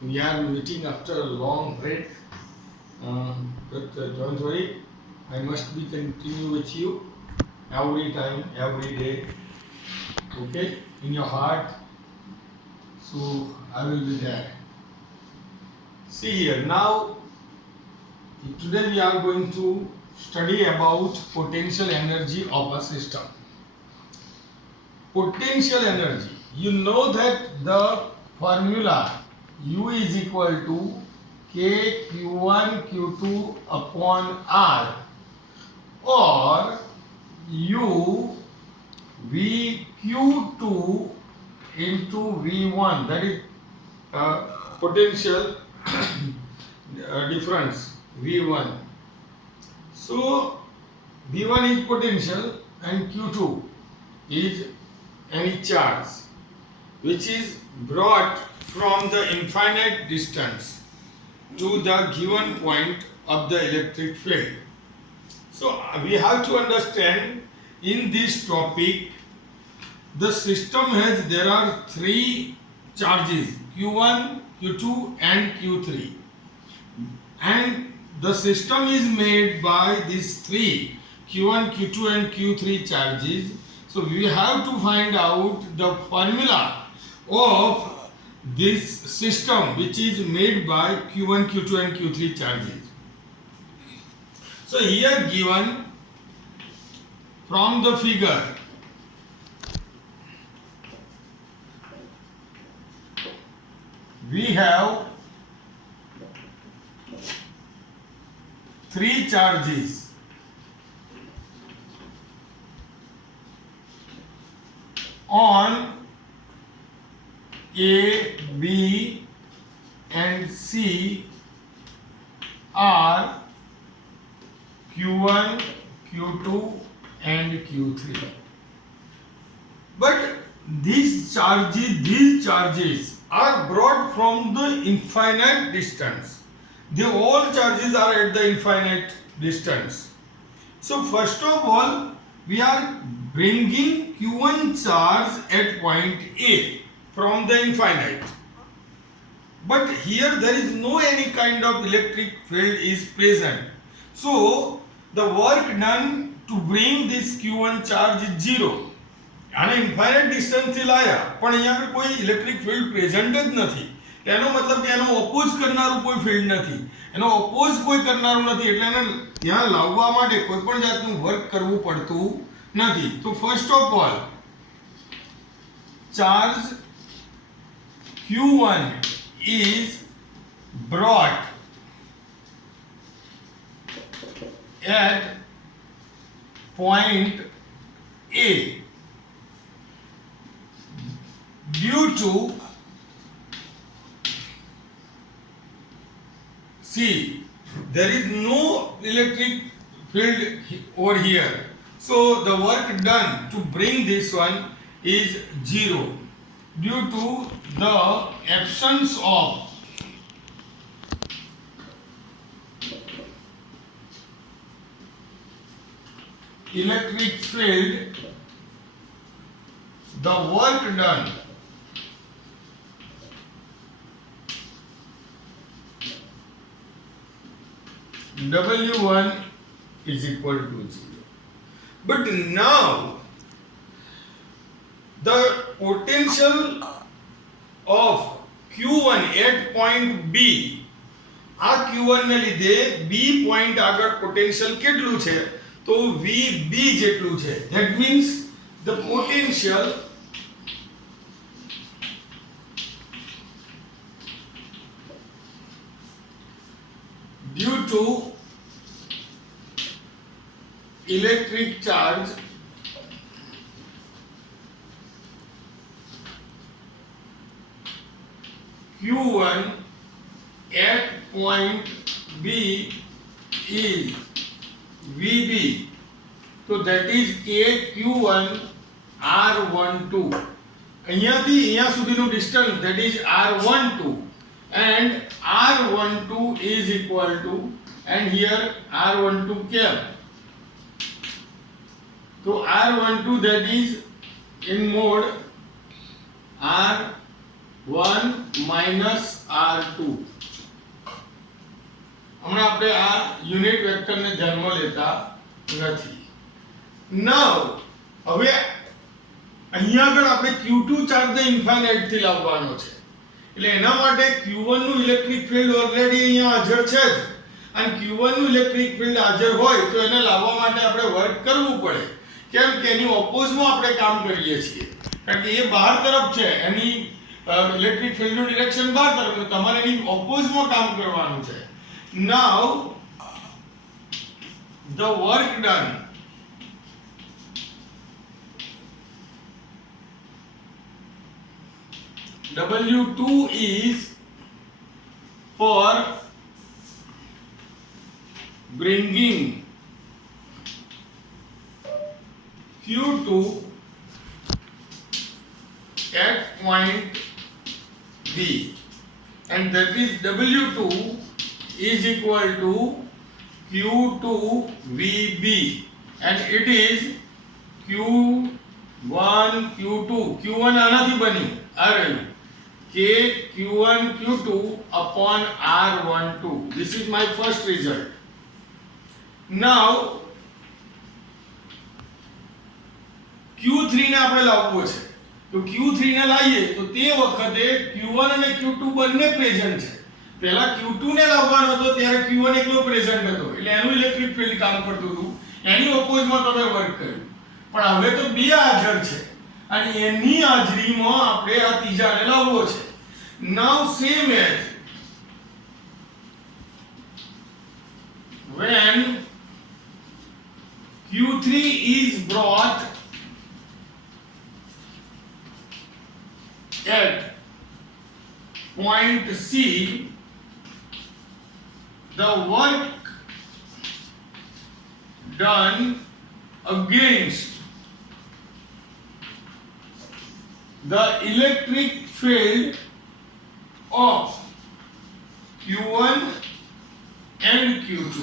We are meeting after a long break, but don't worry, I must be continue with you every time, every day, okay, in your heart. So I will be there. See here, now today we are going to study about potential energy of a system. Potential energy, you know that the formula U is equal to K Q1 Q2 upon R, or U VQ2 into V1, that is potential difference V1. So V1 is potential and Q2 is any charge which is brought from the infinite distance to the given point of the electric field. So we have to understand in this topic the system there are three charges Q1, Q2 and Q3, and the system is made by these three Q1, Q2 and Q3 charges. So we have to find out the formula of this system which is made by Q1, Q2 and Q3 charges. So here given from the figure, we have three charges on A, B and C are Q1, Q2 and Q3. But these charges are brought from the infinite distance. They all charges are at the infinite distance. So first of all, we are bringing Q1 charge at point A from the infinite. But here there is no any kind of electric field is present. So the work done to bring this Q1 charge is zero. આને ઇન્ફાઇનાઇટ ડિસ્ટન્સથી લાયા પણ અહીંયા કોઈ electric field present જ નથી. એનો મતલબ કે એનો ઓપોઝ કરનારું કોઈ ફિલ્ડ નથી, એનો ઓપોઝ કોઈ કરનારું નથી, એટલે એને ત્યાં લાવવા માટે કોઈ પણ જાતનું વર્ક કરવું પડતું નથી. તો first of all charge Q1 is brought at point A due to, see, there is no electric field over here, so the work done to bring this one is zero due to the absence of electric field. The work done W1 is equal to 0. But now the potential of Q1 at point B, આ Q1 ને લીધે B point આગળ potential કેટલું છે? તો VB જેટલું છે. That means the potential due to electric charge Q1 at point B is VB. So that is KQ1 R12. અહીંયાથી અહીંયા સુધીનું distance, that is R12, and R12 is equal to, and here R12 kept. So R12 that is in mode R 1 minus r2. હમણાં આપણે આ યુનિટ વેક્ટરને ધ્યાનમાં લેતા નથી. નાઉ હવે અહીંયા આગળ આપણે q2 ચાર્જને ઇન્ફાઇનાઇટ થી લાવવાનો છે, એટલે એના માટે q1 નું ઇલેક્ટ્રિક ફિલ્ડ ઓલરેડી અહીંયા હાજર છે જ, અને q1 નું ઇલેક્ટ્રિક ફિલ્ડ હાજર હોય તો એને લાવવા માટે આપણે વર્ક કરવું પડે. કેમ કે એની ઓપોઝમાં આપણે કામ કરીએ છીએ, કારણ કે એ બહાર તરફ છે, એની ઇલેક્ટ્રિક ફિલ્ડનું ડિરેક્શન બહાર તરફ, તમારે એની ઓપોઝમાં કામ કરવાનું છે. Now the work done W2 is for bringing Q2 at point B, and that is W2 is equal to Q2 VB, and it is Q1 Q2. Q1 આનાથી બન્યું, આ રહ્યું K Q1 Q2 upon R12. This is my first result. Now Q3 ને આપણે લાવવો છે, તો Q3 ને લાવીએ તો તે વખતે Q1 અને Q2 બંને પ્રેઝન્ટ છે. પહેલા Q2 ને લાવવાનો હતો ત્યારે Q1 એકલો પ્રેઝન્ટ હતો, એટલે એનું ઇલેક્ટ્રિક ફિલ્ડ કામ કરતું હતું, એની ઓપોઝમાં તમે વર્ક કર્યું. પણ હવે તો બે હાજર છે અને એની હાજરીમાં આપણે આ ત્રીજાને લાવવો છે. Now same as when Q3 is brought at point C, the work done against the electric field of Q1 and Q2.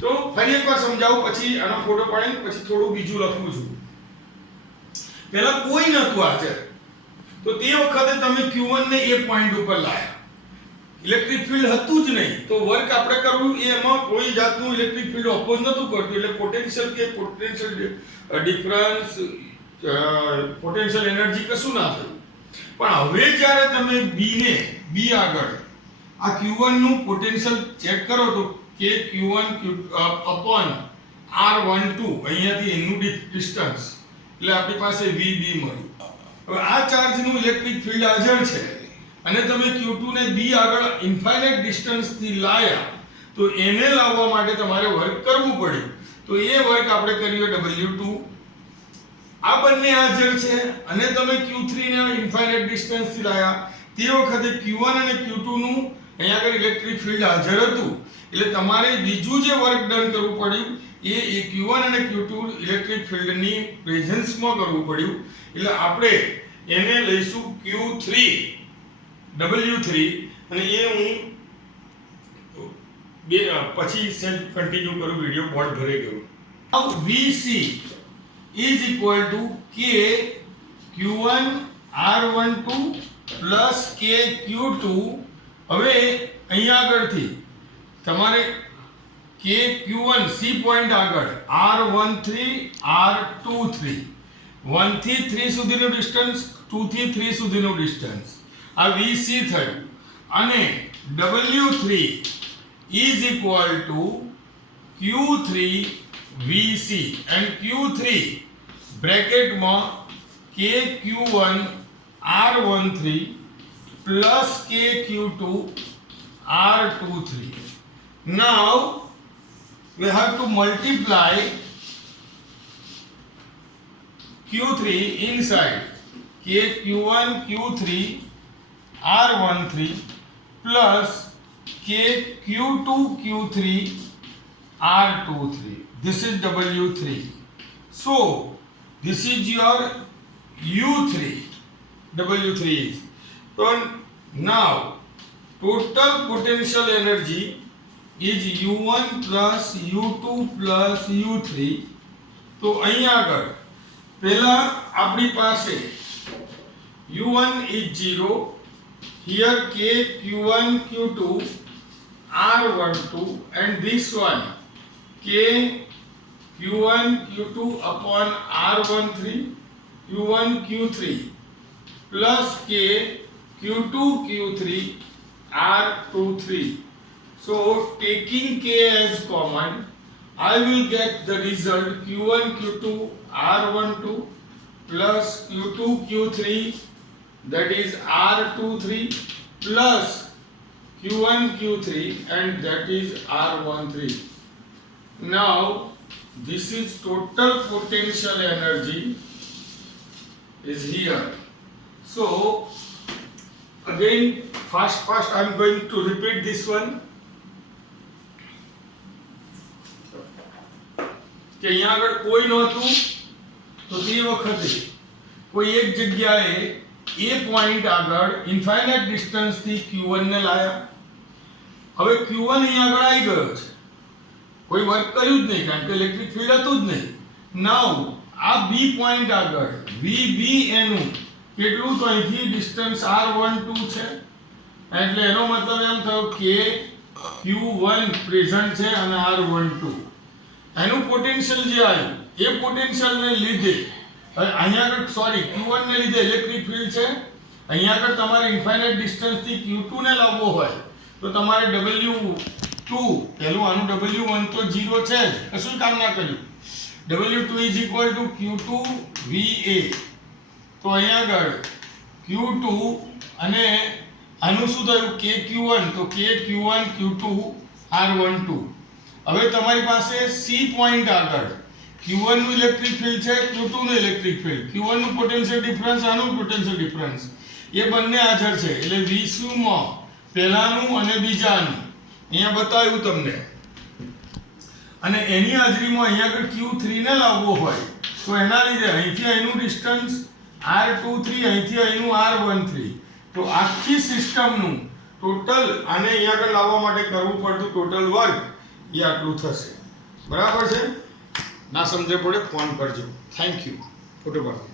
તો ફરી એકવાર સમજાવું, પછી આનો ફોટો પાડીને પછી થોડું બીજું લખું છું. પહેલા કોઈ નહોતું હાજર, તો તે વખતે તમે Q1 ને એ પોઈન્ટ ઉપર લાયા, ઇલેક્ટ્રિક ફિલ્ડ હતું જ નહીં, તો વર્ક આપણે કરવું એ એમાં કોઈ જાતનું ઇલેક્ટ્રિક ફિલ્ડ ઓપોઝ નહોતું કરતું, એટલે પોટેન્શિયલ ડિફરન્સ, પોટેન્શિયલ એનર્જી કશું ના થયું. પણ હવે જ્યારે તમે બી આગળ આ Q1 નું પોટેન્શિયલ ચેક કરો તો કે Q1 upon R12, અહીંયાથી એનું ડિસ્ટન્સ, એટલે આપણી પાસે VB મળ્યું. હવે આ ચાર્જનું ઇલેક્ટ્રિક ફિલ્ડ હાજર છે અને તમે Q2 ને B આગળ ઇન્ફાઇનાઇટ ડિસ્ટન્સ થી લાયા, તો એને લાવવા માટે તમારે વર્ક કરવું પડ્યું. તો એ વર્ક આપણે કર્યું W2. આ બંને હાજર છે અને તમે Q3 ને ઇન્ફાઇનાઇટ ડિસ્ટન્સ થી લાયા, તે વખતે Q1 અને Q2 નું અહીંયા આગળ ઇલેક્ટ્રિક ફિલ્ડ હાજર હતું, એટલે તમારે બીજું જે વર્ક ડન કરવું પડ્યું એ Q1 અને Q2 ઇલેક્ટ્રિક ફિલ્ડની પ્રેઝન્સમાં કરવું પડ્યું. એટલે આપણે એને લઈશું Q3 W3, અને એ હું પછી કન્ટિન્યુ કરું, વિડિયો બોર્ડ ભરાઈ ગયો. Now VC is equal to K Q1 R12 plus K Q2. હવે અહીંયા આગળથી તમારે K Q1 C પોઈન્ટ આગળ R13 R23, 1 થી 3 સુધીનું ડિસ્ટન્સ, 2 થી 3 સુધીનું ડિસ્ટન્સ, આ VC થયું. અને W3 is equal to Q3 VC, and Q3 બ્રેકેટમાં K Q1 R13 plus K Q2 R23. Now we have to multiply Q3 inside K Q1 Q3 R13 plus K Q2 Q3 R23. This is W3. So this is your U3. W3 is. So now total potential energy is U1 plus U2 plus U3. તો અહીં આગળ પહેલા આપણી પાસે u1 is 0. Here k q1 q2 r12 and this one k q1 q2 upon r13 q1 q3 plus k q2 q3 r23. So taking k as common, I will get the result q1 q2 r12 plus q2 q3, that is r23, plus q1 q3, and that is r13. Now this is total potential energy is here. So again fast I am going to repeat this one. કે અહીંયા આગળ કોઈ નહોતું તો તે વખતે કોઈ એક જગ્યાએ એ પોઈન્ટ આગળ ઇન્ફાઇનાઇટ ડિસ્ટન્સ થી q1 ને લાયા. હવે q1 અહીંયા આગળ આવી ગયો છે, કોઈ વર્ક કર્યું જ નહીં કારણ કે ઇલેક્ટ્રિક ફીલ્ડ હતું જ નહીં. નાઉ આ b પોઈન્ટ આગળ vb એનું કેટલું, તો અહીંથી ડિસ્ટન્સ r12 છે, એટલે એનો મતલબ એમ થયો કે q1 પ્રેઝન્ટ છે અને r12 એનું પોટેન્શિયલ જે આવ્યું એ પોટેન્શિયલ ને લીધે હવે અહીંયા આગળ સોરી q1 ને લીધે ઇલેક્ટ્રિક ફીલ્ડ છે. અહીંયા આગળ તમારે ઇન્ફાઇનાઇટ ડિસ્ટન્સ થી q2 ને લાવવો હોય તો તમારે w2 પહેલું આનું w1 તો 0 છે જ, કશું કામ ના કર્યું. w2 is equal to q2 va. તો અહીંયા આગળ q2 અને આનું શું થયું kq1, તો kq1 q2 r12. હવે તમારી પાસે c પોઈન્ટ આગળ q1 નું ઇલેક્ટ્રિક ફીલ્ડ છે, q2 નું ઇલેક્ટ્રિક ફીલ્ડ, q1 નું પોટેન્શિયલ ડિફરન્સ, આનું પોટેન્શિયલ ડિફરન્સ એ બંને હાજર છે. એટલે v માં પહેલાનું અને બીજાનું અહીંયા બતાવ્યું તમને, અને એની હાજરીમાં અહીંયા આગળ q3 ને લાવવો હોય તો એના લીધે અહીંથી અહીંનું ડિસ્ટન્સ r23, અહીંથી અહીંનું r13, તો આખી સિસ્ટમનું ટોટલ આને અહીંયા આગળ લાવવા માટે કરવું પડતું ટોટલ વર્ક એ આટલું થશે. બરાબર છે? ના સમજે પડે ફોન કરજો. Thank you. ફોટો પાડો.